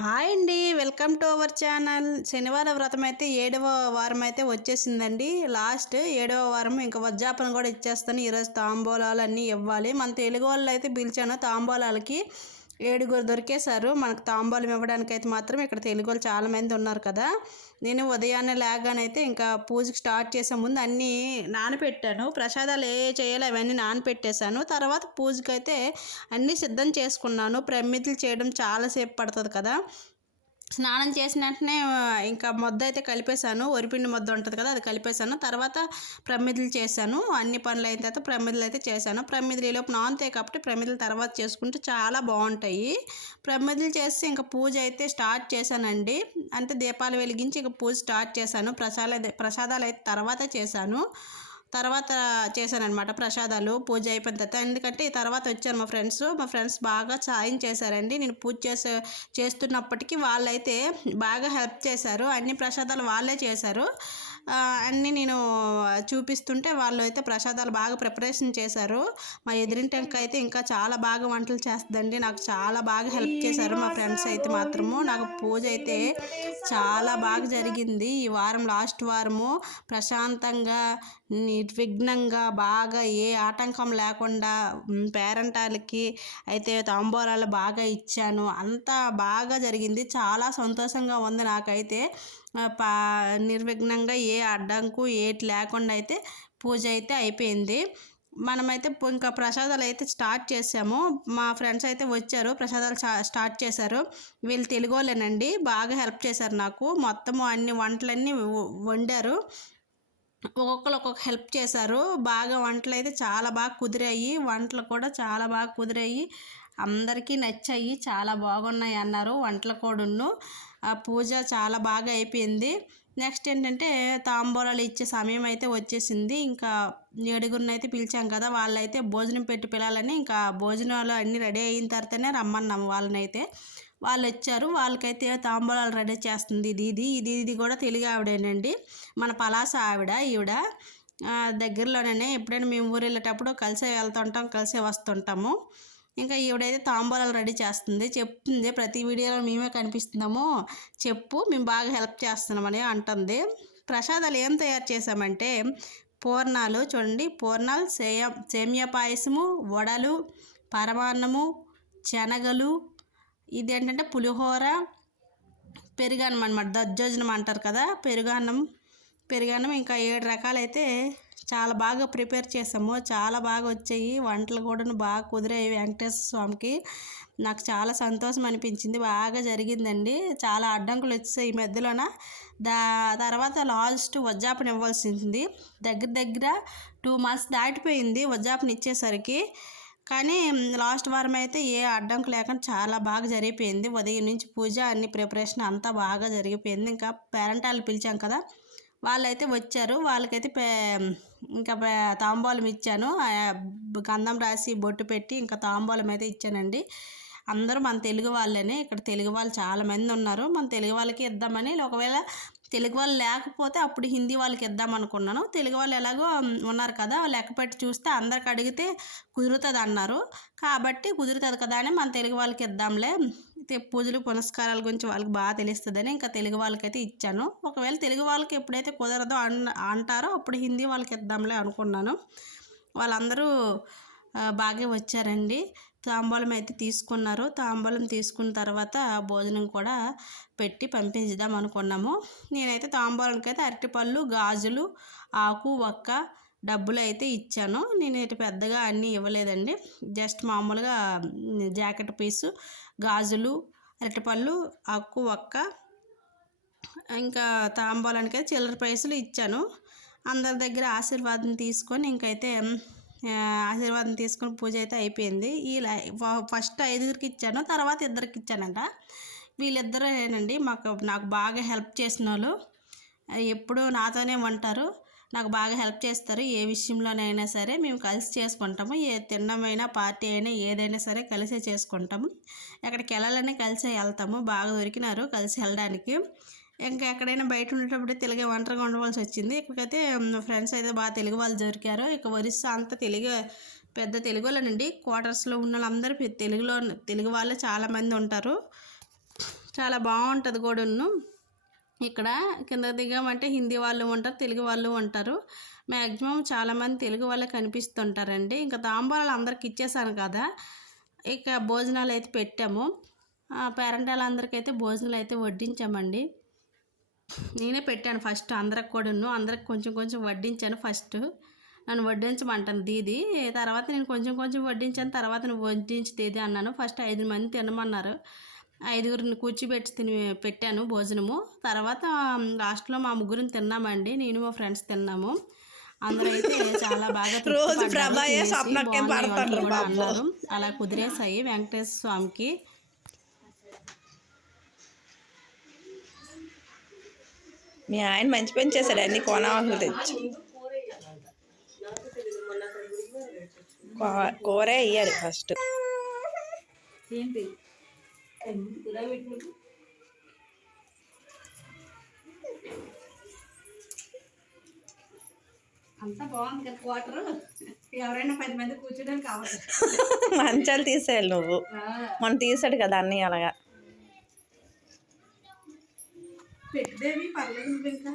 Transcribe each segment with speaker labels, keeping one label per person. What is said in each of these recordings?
Speaker 1: Hi అండి. Welcome to our channel. శనివారం వ్రతం అయితే ఏడవ వారం అయితే వచ్చేసిందండి. లాస్ట్ ఏడవ వారం ఇంకా వజ్జాపన కూడా ఇచ్చేస్తాను. ఈరోజు తాంబూలాలు అన్నీ ఇవ్వాలి. మన తెలుగు వాళ్ళు అయితే పిలిచాను తాంబూలాలకి. ఏడుగురు దొరికేశారు. మనకు తాంబూలం ఇవ్వడానికి అయితే మాత్రం ఇక్కడ తెలుగు వాళ్ళు చాలామంది ఉన్నారు కదా. నేను ఉదయాన్నే లేగానైతే ఇంకా పూజకి స్టార్ట్ చేసే ముందు అన్నీ నానపెట్టాను. ప్రసాదాలు ఏ చేయాలో అవన్నీ నానపెట్టేశాను. తర్వాత పూజకి అయితే అన్నీ సిద్ధం చేసుకున్నాను. ప్రమిదలు చేయడం చాలాసేపు పడుతుంది కదా. స్నానం చేసిన వెంటనే ఇంకా మొద్ద అయితే కలిపేశాను. వరిపిండి మొద్ద ఉంటుంది కదా అది కలిపేశాను. తర్వాత ప్రమిదలు చేశాను. అన్ని పనులు అయిన తర్వాత ప్రమిదలు అయితే చేశాను. ప్రమిదలు ఈలోపు నానుతాయి కాబట్టి ప్రమిదలు తర్వాత చేసుకుంటే చాలా బాగుంటాయి. ప్రమిదలు చేసి ఇంకా పూజ అయితే స్టార్ట్ చేశానండి. అంటే దీపాలు వెలిగించి ఇంకా పూజ స్టార్ట్ చేశాను. ప్రసాదాలు ప్రసాదాలు అయితే తర్వాత చేశాను. తర్వాత చేశానమాట ప్రసాదాలు పూజ అయిపోయిన తర్వాత. ఎందుకంటే తర్వాత వచ్చారు మా ఫ్రెండ్స్. మా ఫ్రెండ్స్ బాగా సాయం చేశారండి. నేను పూజ చేసే చేస్తున్నప్పటికీ వాళ్ళైతే బాగా హెల్ప్ చేశారు. అన్ని ప్రసాదాలు వాళ్ళే చేశారు. అన్నీ నేను చూపిస్తుంటే వాళ్ళు అయితే ప్రసాదాలు బాగా ప్రిపరేషన్ చేశారు. మా ఎదిరింటంక అయితే ఇంకా చాలా బాగా వంటలు చేస్తుందండి. నాకు చాలా బాగా హెల్ప్ చేశారు మా ఫ్రెండ్స్ అయితే మాత్రము. నాకు పూజ అయితే చాలా బాగా జరిగింది. ఈ వారం లాస్ట్ వారము ప్రశాంతంగా నిర్విఘ్నంగా బాగా ఏ ఆటంకం లేకుండా మ్, పేరంటాలకి అయితే తాంబూలాలు బాగా ఇచ్చాను. అంతా బాగా జరిగింది. చాలా సంతోషంగా ఉంది నాకైతే. పా నిర్విఘ్నంగా ఏ అడ్డంకు ఏటి లేకుండా అయితే పూజ అయితే అయిపోయింది. మనమైతే ఇంకా ప్రసాదాలు అయితే స్టార్ట్ చేసాము. మా ఫ్రెండ్స్ అయితే వచ్చారు ప్రసాదాలు స్టార్ట్ చేశారు. వీళ్ళు తెలుగోలేనండి బాగా హెల్ప్ చేశారు నాకు. మొత్తము అన్ని వంటలన్నీ వండారు. ఒక్కొక్కరు ఒక్కొక్క హెల్ప్ చేశారు. బాగా వంటలు అయితే చాలా బాగా కుదిరాయి. వంటలు కూడా చాలా బాగా కుదిరాయి. అందరికీ నచ్చాయి. చాలా బాగున్నాయి అన్నారు వంటలు కూడాను. ఆ పూజ చాలా బాగా అయిపోయింది. నెక్స్ట్ ఏంటంటే తాంబూలాలు ఇచ్చే సమయం అయితే వచ్చేసింది. ఇంకా ఏడుగురిని అయితే పిలిచాం కదా వాళ్ళైతే భోజనం పెట్టి పిల్లాలని ఇంకా భోజనాలు అన్నీ రెడీ అయిన తర్వాతనే రమ్మన్నాము వాళ్ళనైతే. వాళ్ళు వచ్చారు వాళ్ళకైతే తాంబూలాలు రెడీ చేస్తుంది ఇది ఇది ఇది ఇది కూడా తెలుగు ఆవిడేనండి. మన పలాస ఆవిడ ఈవిడ దగ్గరలోనే ఎప్పుడైనా మేము ఊరు వెళ్ళేటప్పుడు కలిసే వెళ్తుంటాం కలిసే వస్తుంటాము. ఇంకా ఈవిడైతే తాంబూలాలు రెడీ చేస్తుంది. చెప్తుంది ప్రతి వీడియోలో మేమే కనిపిస్తున్నాము. చెప్పు మేము బాగా హెల్ప్ చేస్తున్నామని అంటుంది. ప్రసాదాలు ఏం తయారు చేసామంటే పూర్ణాలు చూడండి. పూర్ణాలు సేయ సేమియా పాయసము వడలు పరమాన్నము శనగలు ఇది ఏంటంటే పులిహోర పెరుగన్నం అనమాట దద్దోజనం అంటారు కదా పెరుగన్నం. పెరుగన్నం ఇంకా ఏడు రకాలైతే చాలా బాగా ప్రిపేర్ చేసాము. చాలా బాగా వచ్చాయి. వంటలు కూడా బాగా కుదిరాయి వెంకటేశ్వర స్వామికి. నాకు చాలా సంతోషం అనిపించింది. బాగా జరిగిందండి. చాలా అడ్డంకులు వచ్చాయి ఈ మధ్యలోన. దా తర్వాత లాస్ట్ వజ్జాపన ఇవ్వాల్సింది దగ్గర దగ్గర టూ మంత్స్ దాటిపోయింది వజ్జాపన ఇచ్చేసరికి. కానీ లాస్ట్ వారం అయితే ఏ అడ్డంకు లేకుండా చాలా బాగా జరిగిపోయింది. ఉదయం నుంచి పూజ అన్ని ప్రిపరేషన్ అంతా బాగా జరిగిపోయింది. ఇంకా పేరెంటాలు పిలిచాం కదా వాళ్ళైతే వచ్చారు. వాళ్ళకైతే పే ఇంకా తాంబూలం ఇచ్చాను. గంధం రాసి బొట్టు పెట్టి ఇంకా తాంబూలం అయితే ఇచ్చానండి. అందరూ మన తెలుగు వాళ్ళనే. ఇక్కడ తెలుగు వాళ్ళు చాలామంది ఉన్నారు. మన తెలుగు వాళ్ళకి ఇద్దామని ఒకవేళ తెలుగు వాళ్ళు లేకపోతే అప్పుడు హిందీ వాళ్ళకి ఇద్దాం అనుకున్నాను. తెలుగు వాళ్ళు ఎలాగో ఉన్నారు కదా లెక్క పెట్టి చూస్తే అందరికి అడిగితే కుదురుతుంది అన్నారు. కాబట్టి కుదురుతుంది కదా అని మన తెలుగు వాళ్ళకి ఇద్దాంలే. అయితే పూజలు పునస్కారాల గురించి వాళ్ళకి బాగా తెలుస్తుందని ఇంకా తెలుగు వాళ్ళకైతే ఇచ్చాను. ఒకవేళ తెలుగు వాళ్ళకి ఎప్పుడైతే కుదరదో అన్ అంటారో అప్పుడు హిందీ వాళ్ళకి ఇద్దాంలే అనుకున్నాను. వాళ్ళందరూ బాగా వచ్చారండి. తాంబూలం అయితే తీసుకున్నారు తాంబూలం తీసుకున్న తర్వాత భోజనం కూడా పెట్టి పంపించుదాం అనుకున్నాము. నేనైతే తాంబూలంకి అయితే అరటిపళ్ళు గాజులు ఆకు ఒక్క డబ్బులు అయితే ఇచ్చాను. నేను ఇటు పెద్దగా అన్నీ ఇవ్వలేదండి. జస్ట్ మామూలుగా జాకెట్ పీసు గాజులు అరటిపళ్ళు ఆకు ఒక్క ఇంకా తాంబూలానికి అయితే చిల్లర పైసలు ఇచ్చాను. అందరి దగ్గర ఆశీర్వాదం తీసుకొని ఇంకైతే ఆశీర్వాదం తీసుకొని పూజ అయితే అయిపోయింది. ఈ ఫస్ట్ ఐదుగురికి ఇచ్చాను తర్వాత ఇద్దరికి ఇచ్చానంట. వీళ్ళిద్దరేనండి మాకు నాకు బాగా హెల్ప్ చేసిన వాళ్ళు. ఎప్పుడూ నాతోనే ఉంటారు నాకు బాగా హెల్ప్ చేస్తారు. ఏ విషయంలోనైనా సరే మేము కలిసి చేసుకుంటాము. ఏ తిన్నమైనా పార్టీ అయినా ఏదైనా సరే కలిసే చేసుకుంటాము. ఎక్కడికి వెళ్ళాలని కలిసే వెళ్తాము. బాగా దొరికినారు కలిసి వెళ్ళడానికి. ఇంకా ఎక్కడైనా బయట ఉండేటప్పుడు తెలుగు ఒంటరిగా ఉండవలసి వచ్చింది. ఇక్కడికైతే ఫ్రెండ్స్ అయితే బాగా తెలుగు వాళ్ళు దొరికారు. ఇక ఒరిస్సా అంతా తెలుగు పెద్ద తెలుగు వాళ్ళనండి. క్వార్టర్స్లో ఉన్న వాళ్ళందరూ తెలుగులో తెలుగు వాళ్ళే చాలామంది ఉంటారు. చాలా బాగుంటుంది కూడాను. ఇక్కడ కింద దిగామంటే హిందీ వాళ్ళు ఉంటారు తెలుగు వాళ్ళు ఉంటారు. మ్యాక్సిమం చాలామంది తెలుగు వాళ్ళే కనిపిస్తుంటారండి. ఇంకా తాంబూలాలు అందరికి ఇచ్చేసాను కదా. ఇక భోజనాలు అయితే పెట్టాము. పేరెంట్ వాళ్ళందరికీ అయితే భోజనాలు అయితే వడ్డించామండి. నేనే పెట్టాను ఫస్ట్ అందరికి కూడాను. అందరికి కొంచెం కొంచెం వడ్డించాను ఫస్ట్. నన్ను వడ్డించమంటాను దీది. తర్వాత నేను కొంచెం కొంచెం వడ్డించాను తర్వాత నువ్వు వడ్డించి దీది అన్నాను. ఫస్ట్ ఐదు మంది తినమన్నారు. ఐదుగురిని కూర్చోబెట్టి తిని పెట్టాను భోజనము. తర్వాత లాస్ట్లో మా ముగ్గురిని తిన్నామండి. నేను మా ఫ్రెండ్స్ తిన్నాము. అందరూ అయితే చాలా బాగా
Speaker 2: రోజు
Speaker 1: కూడా. అన్నారు. అలా కుదిరేసాయి వెంకటేశ్వర స్వామికి.
Speaker 2: మీ ఆయన మంచి పని చేశాడు అన్ని కోనవాకులు తెచ్చి కూరే వేయాలి ఫస్ట్.
Speaker 1: అంతా బాగుంది కదా క్వార్టర్. ఎవరైనా పది మంది కూర్చోడానికి కావాలి.
Speaker 2: మంచాలు తీసేయాలి నువ్వు. మొన్న తీసాడు కదా అన్నీ అలాగా.
Speaker 1: పెద్దవి పర్లేదు ఇంకా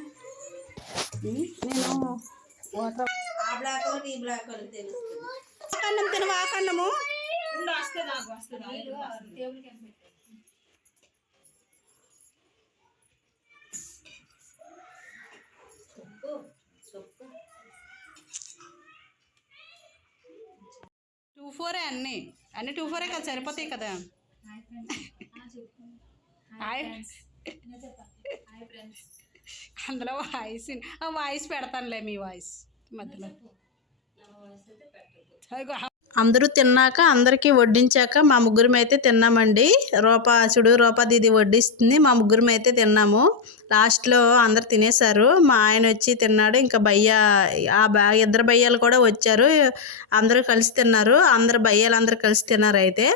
Speaker 1: నేను ఆ బ్లాక్ ఈ బ్లాక్ తెలుస్తుంది. అన్నం తిన వాకన్నము టూ ఫోరే అన్నీ. అన్ని టూ ఫోరే కదా సరిపోతాయి కదా. హాయ్ అందులో వాయిస్ ఆ వాయిస్ పెడతానులే మీ వాయిస్ మధ్యలో. అందరూ తిన్నాక అందరికీ వడ్డించాక మా ముగ్గురం అయితే తిన్నామండి. రూపా చూడు రూపా దీది వడ్డిస్తుంది. మా ముగ్గురం అయితే తిన్నాము. లాస్ట్లో అందరు తినేశారు. మా ఆయన వచ్చి తిన్నాడు. ఇంకా భయ్య ఆ బా ఇద్దరు భయ్యాలు కూడా వచ్చారు. అందరూ కలిసి తిన్నారు. అందరు భయ్యాలు అందరూ కలిసి తిన్నారు అయితే.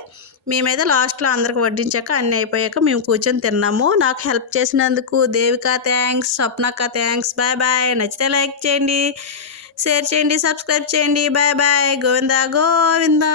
Speaker 1: మేమైతే లాస్ట్లో అందరికి వడ్డించాక అన్నీ అయిపోయాక మేము కూర్చొని తిన్నాము. నాకు హెల్ప్ చేసినందుకు దేవిక థ్యాంక్స్ స్వప్నక్క థ్యాంక్స్ బాయ్ బాయ్ నచ్చితే లైక్ చేయండి షేర్ చేయండి సబ్స్క్రైబ్ చేయండి. Bye bye Govinda Govinda.